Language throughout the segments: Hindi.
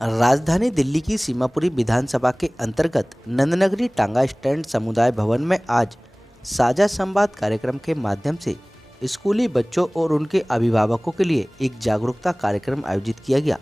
राजधानी दिल्ली की सीमापुरी विधानसभा के अंतर्गत नंदनगरी टांगा स्टैंड समुदाय भवन में आज साझा संवाद कार्यक्रम के माध्यम से स्कूली बच्चों और उनके अभिभावकों के लिए एक जागरूकता कार्यक्रम आयोजित किया गया,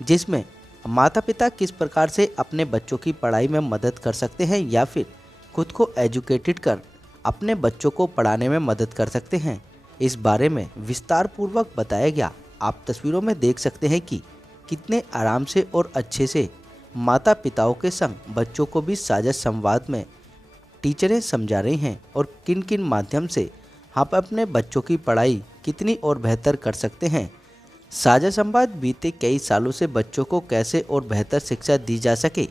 जिसमें माता पिता किस प्रकार से अपने बच्चों की पढ़ाई में मदद कर सकते हैं या फिर खुद को एजुकेटेड कर अपने बच्चों को पढ़ाने में मदद कर सकते हैं। इस बारे में विस्तार पूर्वक बताया गया। आप तस्वीरों में देख सकते हैं कि कितने आराम से और अच्छे से माता पिताओं के संग बच्चों को भी साझा संवाद में टीचरें समझा रही हैं और किन किन माध्यम से आप अपने बच्चों की पढ़ाई कितनी और बेहतर कर सकते हैं। साझा संवाद बीते कई सालों से बच्चों को कैसे और बेहतर शिक्षा दी जा सके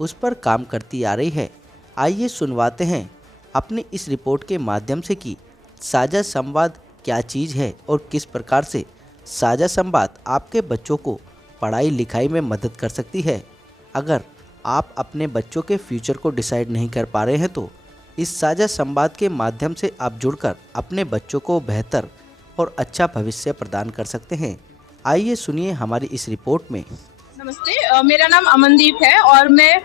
उस पर काम करती आ रही है। आइए सुनवाते हैं अपनी इस रिपोर्ट के माध्यम से कि साझा संवाद क्या चीज़ है और किस प्रकार से साझा संवाद आपके बच्चों को पढ़ाई लिखाई में मदद कर सकती है। अगर आप अपने बच्चों के फ्यूचर को डिसाइड नहीं कर पा रहे हैं तो इस साझा संवाद के माध्यम से आप जुड़कर अपने बच्चों को बेहतर और अच्छा भविष्य प्रदान कर सकते हैं। आइए सुनिए हमारी इस रिपोर्ट में। नमस्ते, मेरा नाम अमनदीप है और मैं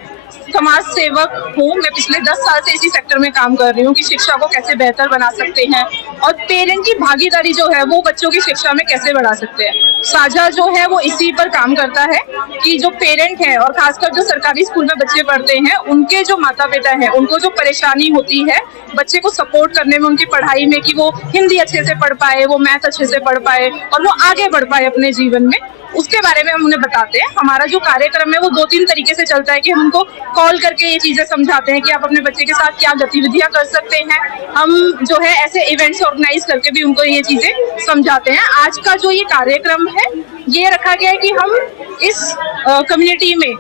समाज सेवक हूँ। मैं पिछले 10 साल से इसी सेक्टर में काम कर रही हूँ कि शिक्षा को कैसे बेहतर बना सकते हैं और पेरेंट की भागीदारी जो है वो बच्चों की शिक्षा में कैसे बढ़ा सकते हैं। साझा जो है वो इसी पर काम करता है कि जो पेरेंट हैं और खासकर जो सरकारी स्कूल में बच्चे पढ़ते हैं उनके जो माता पिता हैं उनको जो परेशानी होती है बच्चे को सपोर्ट करने में उनकी पढ़ाई में कि वो हिंदी अच्छे से पढ़ पाए, वो मैथ अच्छे से पढ़ पाए और वो आगे बढ़ पाए अपने जीवन में, उसके बारे में हम उन्हें बताते हैं। हमारा जो कार्यक्रम है वो 2-3 तरीके से चलता है कि हम उनको कॉल करके ये चीजें समझाते हैं कि आप अपने बच्चे के साथ क्या गतिविधियां कर सकते हैं। हम जो है ऐसे इवेंट्स ऑर्गेनाइज करके भी उनको ये चीजें समझाते हैं। आज का जो ये कार्यक्रम है ये रखा गया है कि हम इस कम्युनिटी में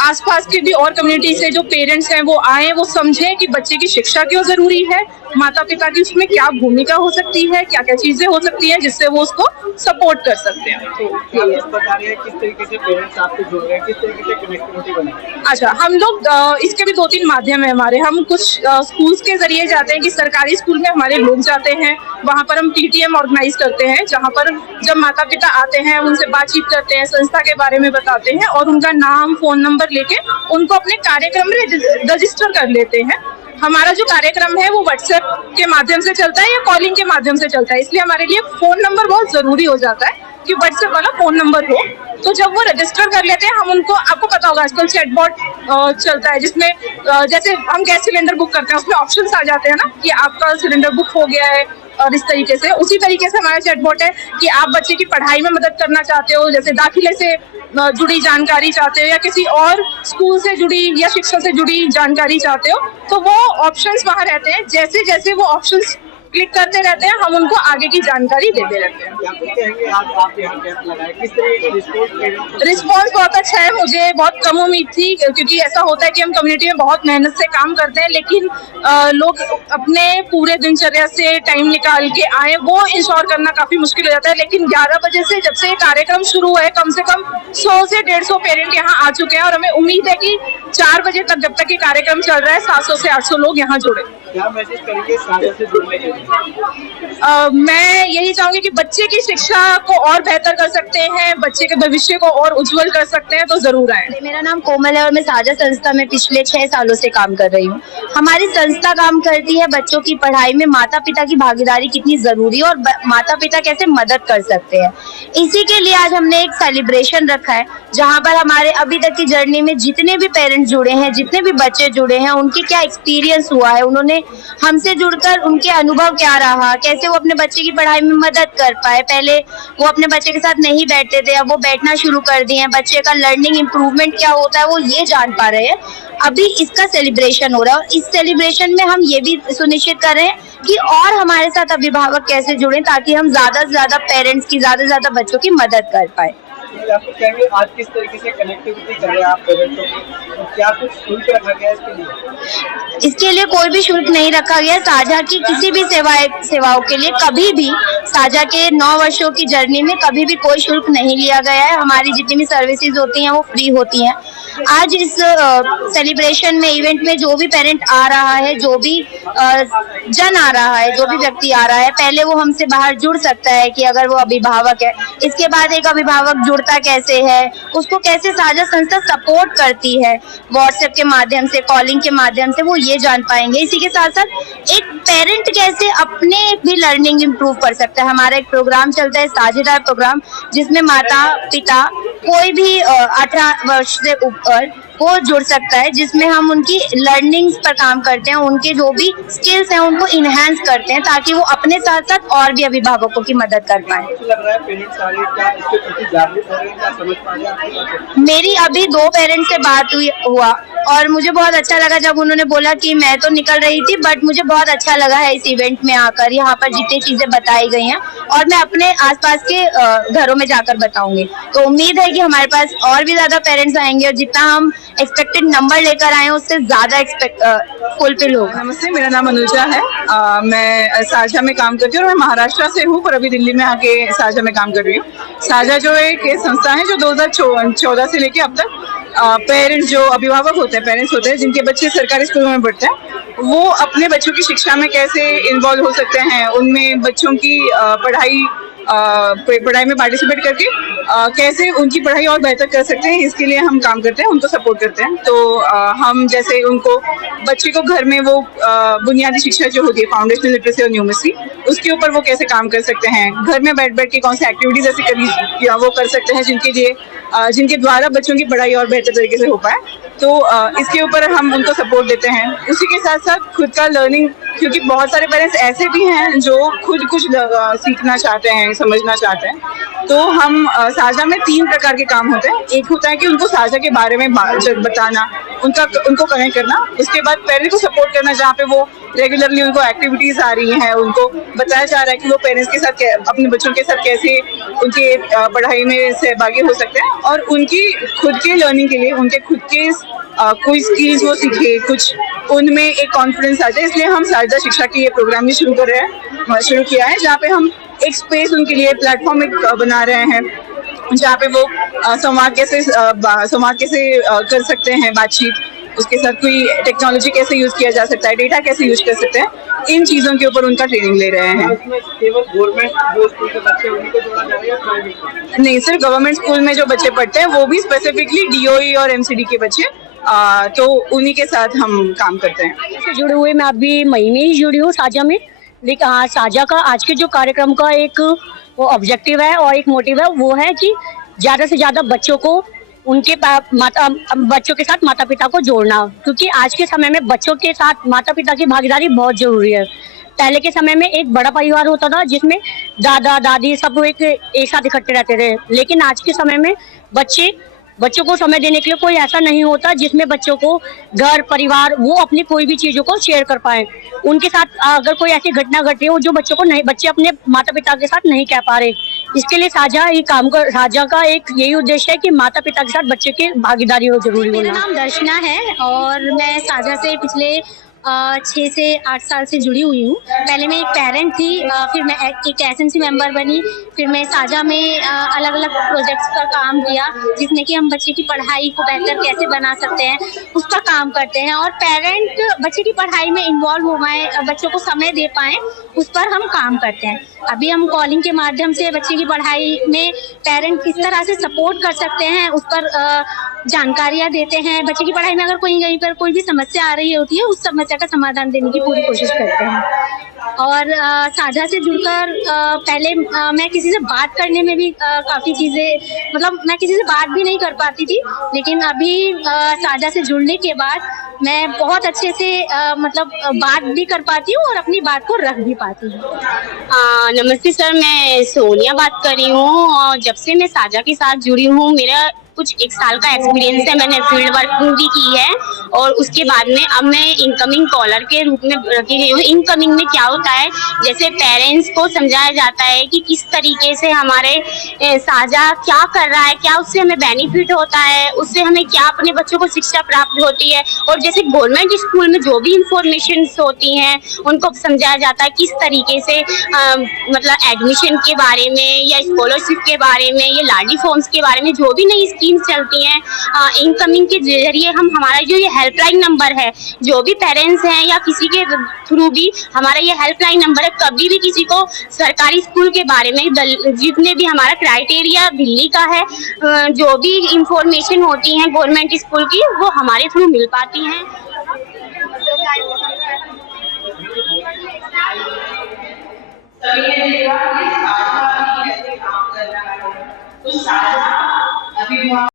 आसपास की भी और कम्युनिटी से जो पेरेंट्स हैं वो आए, वो समझें कि बच्चे की शिक्षा क्यों जरूरी है, माता पिता की उसमें क्या भूमिका हो सकती है, क्या क्या चीजें हो सकती हैं जिससे वो उसको सपोर्ट कर सकते हैं। तो बता रहे हैं किस तरीके से पेरेंट्स आपसे जुड़ रहे हैं, किस तरीके से कनेक्टिविटी बनी। अच्छा, हम लोग इसके भी 2-3 माध्यम है हमारे। हम कुछ स्कूल्स के जरिए जाते हैं कि सरकारी स्कूल में हमारे लोग जाते हैं, वहाँ पर हम PTM ऑर्गेनाइज करते हैं जहाँ पर जब माता पिता आते हैं उनसे बातचीत करते हैं, संस्था के बारे में बताते हैं और उनका नाम फोन नंबर लेके उनको अपने कार्यक्रम में रजिस्टर कर लेते हैं। हमारा जो कार्यक्रम है वो व्हाट्सएप के माध्यम से चलता है या कॉलिंग के माध्यम से चलता है, इसलिए हमारे लिए फोन नंबर बहुत जरूरी हो जाता है कि व्हाट्सएप वाला फोन नंबर हो। तो जब वो रजिस्टर कर लेते हैं हम उनको, आपको पता होगा आजकल चैटबॉट चलता है जिसमें जैसे हम गैस सिलेंडर बुक करते हैं उसमें ऑप्शंस आ जाते हैं ना कि आपका सिलेंडर बुक हो गया है। और इस तरीके से उसी तरीके से हमारा चैटबॉट है कि आप बच्चे की पढ़ाई में मदद करना चाहते हो, जैसे दाखिले से जुड़ी जानकारी चाहते हो या किसी और स्कूल से जुड़ी या शिक्षा से जुड़ी जानकारी चाहते हो, तो वो ऑप्शंस वहाँ रहते हैं। जैसे जैसे वो ऑप्शंस क्लिक करते रहते हैं हम उनको आगे की जानकारी देते रहते हैं। रिस्पॉन्स बहुत अच्छा है। मुझे बहुत कम उम्मीद थी क्योंकि ऐसा होता है कि हम कम्युनिटी में बहुत मेहनत से काम करते हैं लेकिन लोग अपने पूरे दिनचर्या से टाइम निकाल के आए वो इंश्योर करना काफी मुश्किल हो जाता है। लेकिन 11 बजे से जब से ये कार्यक्रम शुरू हुआ है कम से कम 100 से 150 पेरेंट यहाँ आ चुके हैं और हमें उम्मीद है कि 4 बजे तक जब तक ये कार्यक्रम चल रहा है 700 से 800 लोग यहाँ जुड़े। क्या मैसेज करेंगे साझा से जुड़ने के लिए? मैं यही चाहूंगी कि बच्चे की शिक्षा को और बेहतर कर सकते हैं, बच्चे के भविष्य को और उज्जवल कर सकते हैं तो जरूर आए। मेरा नाम कोमल है और मैं साझा संस्था में पिछले 6 सालों से काम कर रही हूँ। हमारी संस्था काम करती है बच्चों की पढ़ाई में माता पिता की भागीदारी कितनी जरूरी है और माता पिता कैसे मदद कर सकते हैं। इसी के लिए आज हमने एक सेलिब्रेशन रखा है जहाँ पर हमारे अभी तक की जर्नी में जितने भी पेरेंट्स जुड़े हैं, जितने भी बच्चे जुड़े हैं, उनके क्या एक्सपीरियंस हुआ है, उन्होंने हमसे जुड़कर उनके अनुभव क्या रहा, कैसे वो अपने बच्चे की पढ़ाई में मदद कर पाए। पहले वो अपने बच्चे के साथ नहीं बैठते थे, अब वो बैठना शुरू कर दिए हैं। बच्चे का लर्निंग इम्प्रूवमेंट क्या होता है वो ये जान पा रहे हैं। अभी इसका सेलिब्रेशन हो रहा है और इस सेलिब्रेशन में हम ये भी सुनिश्चित कर रहे हैं कि और हमारे साथ अभिभावक कैसे जुड़े ताकि हम ज्यादा से ज्यादा पेरेंट्स की, ज्यादा से ज्यादा बच्चों की मदद कर पाए। आपको कहेंगे आज किस तरीके से कनेक्टिविटी कर रहे हैं आप पेरेंट्सों की, तो क्या कुछ शुल्क रखा गया इसके लिए? इसके लिए कोई भी शुल्क नहीं रखा गया। साझा की किसी भी सेवाओं के लिए कभी भी साझा के 9 वर्षों की जर्नी में कभी भी कोई शुल्क नहीं लिया गया है। हमारी जितनी भी सर्विसेज होती हैं वो फ्री होती हैं। आज इस सेलिब्रेशन में, इवेंट में जो भी पेरेंट आ रहा है, जो भी जन आ रहा है, जो भी व्यक्ति आ रहा है, पहले वो हमसे बाहर जुड़ सकता है कि अगर वो अभिभावक है। इसके बाद एक अभिभावक जुड़ता कैसे है, उसको कैसे साझा संस्था सपोर्ट करती है, व्हाट्सएप के माध्यम से, कॉलिंग के माध्यम से, वो ये जान पाएंगे। इसी के साथ साथ एक पेरेंट कैसे अपने भी लर्निंग इम्प्रूव कर सकता है। हमारा एक प्रोग्राम चलता है, साझेदार प्रोग्राम, जिसमें माता पिता कोई भी 18 वर्ष से ऊपर वो जुड़ सकता है, जिसमें हम उनकी लर्निंग्स पर काम करते हैं, उनके जो भी स्किल्स हैं उनको इनहेंस करते हैं, ताकि वो अपने साथ साथ और भी अभिभावकों की मदद कर पाए। लग रहा है पेरेंट्स सारे क्या इसके प्रति जागरूक हो रहे हैं, क्या समझ पा रहे हैं? मेरी अभी 2 पेरेंट्स से बात हुआ और मुझे बहुत अच्छा लगा जब उन्होंने बोला कि मैं तो निकल रही थी, बट मुझे बहुत अच्छा लगा है इस इवेंट में आकर। यहाँ पर जितनी चीजें बताई गई हैं और मैं अपने आसपास के घरों में जाकर बताऊंगी। तो उम्मीद है कि हमारे पास और भी ज्यादा पेरेंट्स आएंगे और जितना हम एक्सपेक्टेड नंबर लेकर आए उससे ज्यादा फुलफिल होगा। नमस्ते, मेरा नाम अनुजा है। मैं साझा में काम करती हूँ और मैं महाराष्ट्र से हूँ, पर अभी दिल्ली में आके साझा में काम कर रही हूँ। साझा जो एक संस्था है जो 2014 से लेके अब तक पेरेंट्स, जो अभिभावक होते हैं, पेरेंट्स होते हैं जिनके बच्चे सरकारी स्कूलों में पढ़ते हैं, वो अपने बच्चों की शिक्षा में कैसे इन्वॉल्व हो सकते हैं, उनमें बच्चों की पढ़ाई में पार्टिसिपेट करके कैसे उनकी पढ़ाई और बेहतर कर सकते हैं, इसके लिए हम काम करते हैं, उनको सपोर्ट करते हैं। तो हम जैसे उनको बच्चे को घर में वो बुनियादी शिक्षा जो होती है, फाउंडेशनल लिटरेसी और न्यूमर्सी, उसके ऊपर वो कैसे काम कर सकते हैं, घर में बैठ के कौन सी एक्टिविटीज ऐसी वो कर सकते हैं जिनके द्वारा बच्चों की पढ़ाई और बेहतर तरीके से हो पाए। तो इसके ऊपर हम उनको सपोर्ट देते हैं। उसी के साथ साथ खुद का लर्निंग, क्योंकि बहुत सारे पेरेंट्स ऐसे भी हैं जो खुद कुछ सीखना चाहते हैं, समझना चाहते हैं। तो हम साझा में 3 प्रकार के काम होते हैं। एक होता है कि उनको साझा के बारे में बताना, उनको कनेक्ट करना। उसके बाद पेरेंट्स को सपोर्ट करना, जहाँ पे वो रेगुलरली उनको एक्टिविटीज आ रही हैं, उनको बताया जा रहा है कि वो पेरेंट्स के साथ, अपने बच्चों के साथ कैसे उनके पढ़ाई में सहभागी हो सकते हैं और उनकी खुद के लर्निंग के लिए उनके खुद के कोई स्किल्स वो सीखे, कुछ उनमें एक कॉन्फिडेंस आ जाए। इसलिए हम साझा शिक्षा की ये प्रोग्राम भी शुरू किया है, जहाँ पे हम एक स्पेस उनके लिए, प्लेटफॉर्म एक बना रहे हैं, जहाँ पे वो संवाद कैसे कर सकते हैं, बातचीत, उसके साथ कोई टेक्नोलॉजी कैसे यूज किया जा सकता है, डेटा कैसे यूज कर सकते हैं, इन चीजों के ऊपर उनका ट्रेनिंग ले रहे हैं। इसमें केवल गवर्नमेंट जो स्कूल के बच्चे उन्हीं को जोड़ा जा रहा है या प्राइवेट? नहीं, सिर्फ गवर्नमेंट स्कूल में जो बच्चे पढ़ते हैं, वो भी स्पेसिफिकली डीओई और एमसीडी के बच्चे, तो उन्हीं के साथ हम काम करते हैं। से जुड़े हुए मैं अभी महीने ही जुड़ी हूँ साझा में, लेकिन हाँ, साझा का आज के जो कार्यक्रम का एक वो ऑब्जेक्टिव है और एक मोटिव है, वो है कि ज़्यादा से ज़्यादा बच्चों को उनके बच्चों के साथ माता पिता को जोड़ना, क्योंकि आज के समय में बच्चों के साथ माता पिता की भागीदारी बहुत जरूरी है। पहले के समय में एक बड़ा परिवार होता था जिसमें दादा दादी सब एक साथ इकट्ठे रहते थे, लेकिन आज के समय में बच्चों को समय देने के लिए कोई ऐसा नहीं होता जिसमें बच्चों को घर परिवार वो अपनी कोई भी चीजों को शेयर कर पाए। उनके साथ अगर कोई ऐसी घटना घटी हो जो बच्चे अपने माता पिता के साथ नहीं कह पा रहे, इसके लिए साझा का एक यही उद्देश्य है कि माता पिता के साथ बच्चे की भागीदारी हो जरूरी होना। मेरा नाम दर्शना है और मैं साझा से पिछले 6 से 8 साल से जुड़ी हुई हूँ। पहले मैं एक पेरेंट थी, फिर मैं एक एसएमसी मेंबर बनी, फिर मैं साझा में अलग अलग प्रोजेक्ट्स पर काम किया, जिसमें कि हम बच्चे की पढ़ाई को बेहतर कैसे बना सकते हैं उस पर काम करते हैं, और पेरेंट बच्चे की पढ़ाई में इन्वॉल्व हो पाए, बच्चों को समय दे पाएँ, उस पर हम काम करते हैं। अभी हम कॉलिंग के माध्यम से बच्चे की पढ़ाई में पेरेंट किस तरह से सपोर्ट कर सकते हैं उस पर जानकारियाँ देते हैं। बच्चे की पढ़ाई में अगर कहीं पर कोई भी समस्या आ रही होती है, उस समस्या का समाधान देने की पूरी कोशिश करते हैं। और साझा से जुड़कर पहले मैं किसी से बात करने में भी काफ़ी चीज़ें, मतलब मैं किसी से बात भी नहीं कर पाती थी, लेकिन अभी साझा से जुड़ने के बाद मैं बहुत अच्छे से मतलब बात भी कर पाती हूँ और अपनी बात को रख भी पाती हूँ। नमस्ते सर, मैं सोनिया बात कर रही हूँ और जब से मैं साझा के साथ जुड़ी हूँ मेरा कुछ 1 साल का एक्सपीरियंस है। मैंने फील्ड वर्क भी की है और उसके बाद में अब मैं इनकमिंग कॉलर के रूप में रखी गई हूँ। इनकमिंग में क्या होता है, जैसे पेरेंट्स को समझाया जाता है कि किस तरीके से हमारे साझा क्या कर रहा है, क्या उससे हमें बेनिफिट होता है, उससे हमें क्या अपने बच्चों को शिक्षा प्राप्त होती है, और जैसे गवर्नमेंट स्कूल में जो भी इंफॉर्मेशन होती हैं उनको समझाया जाता है किस तरीके से मतलब एडमिशन के बारे में या स्कॉलरशिप के बारे में या लाडली फॉर्म्स के बारे में जो भी नई स्कीम्स चलती हैं इनकमिंग के जरिए। हम हमारा जो ये हेल्पलाइन नंबर है, जो भी पेरेंट्स हैं या किसी के थ्रू भी हमारा ये हेल्पलाइन नंबर है, कभी भी किसी को सरकारी स्कूल के बारे में जितने भी हमारा क्राइटेरिया दिल्ली का है, जो भी इंफॉर्मेशन होती है गवर्नमेंट स्कूल की, वो हमारे थ्रू मिल पाती हैं। सभी ने देखा कि साझा अभी कैसे काम कर रहा है। तो साझा अभी